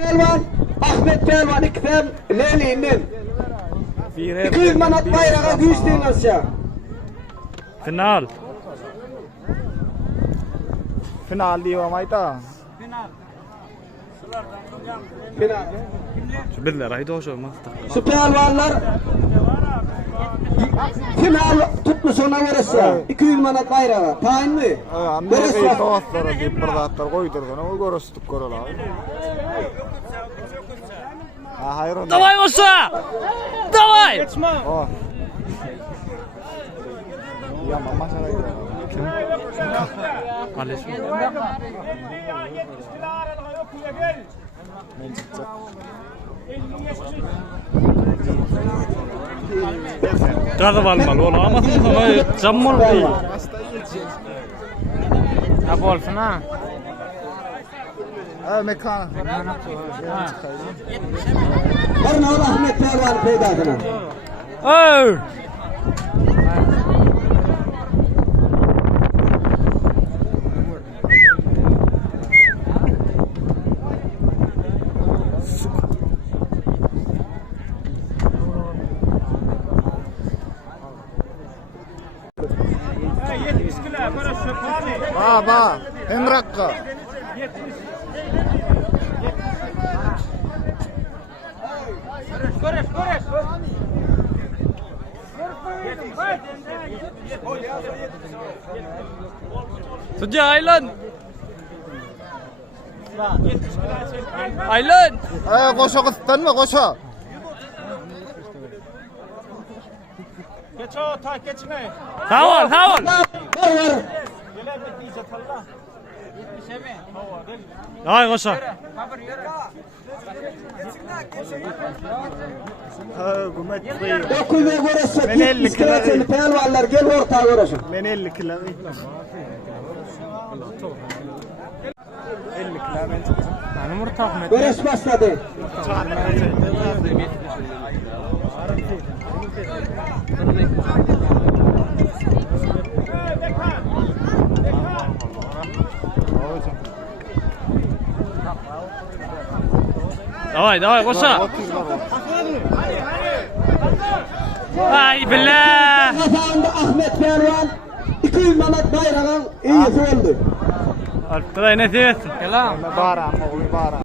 Pelvan, Ahmet Pelvan ikfem Leyli'nin 200 manat bayrağı güçlüğün aşağı. Final. Final diyor Mayta. Final. Şu birler ayda hoş olmaz. Şu pelvanlar final tutlusuna verirse 200 manat bayrağı. Tayin mi? Amerika'yı doğaslara deyip bırdatlar koydurdu. O görüstük görüyorlar. Hayır onu. Давай, Osa! Давай! O. Ya mama saraydı. Kardeşim. Ne çıkacak? Gazı almalı oğlum ama sana cammol değil. Ne bolsun ha? Mekan. Varın oğlu Ahmet Pelvan peydasına. Oy! Baba, Emrakka. Suca Aylin. Aylin. Koşa kısıttan mı koşa? Geç o ta geçme. Sağ ol, sağ ol. Var. Ay koşa. Hükümet buyur. 900'e görürse Ben 50 iskeletin pelvanlar gel ortağa görürsün. Ben 50 kilo. 50 kilo ben çıkacağım. Benim ortak mı? Görüş başladı. Давай, давай koşa. Ay billah. Kazandı Ahmet Pelvan 200 manat bayrağın iyisi oldu. Alpay ne diyorsun? Gel lan. Bara, bara.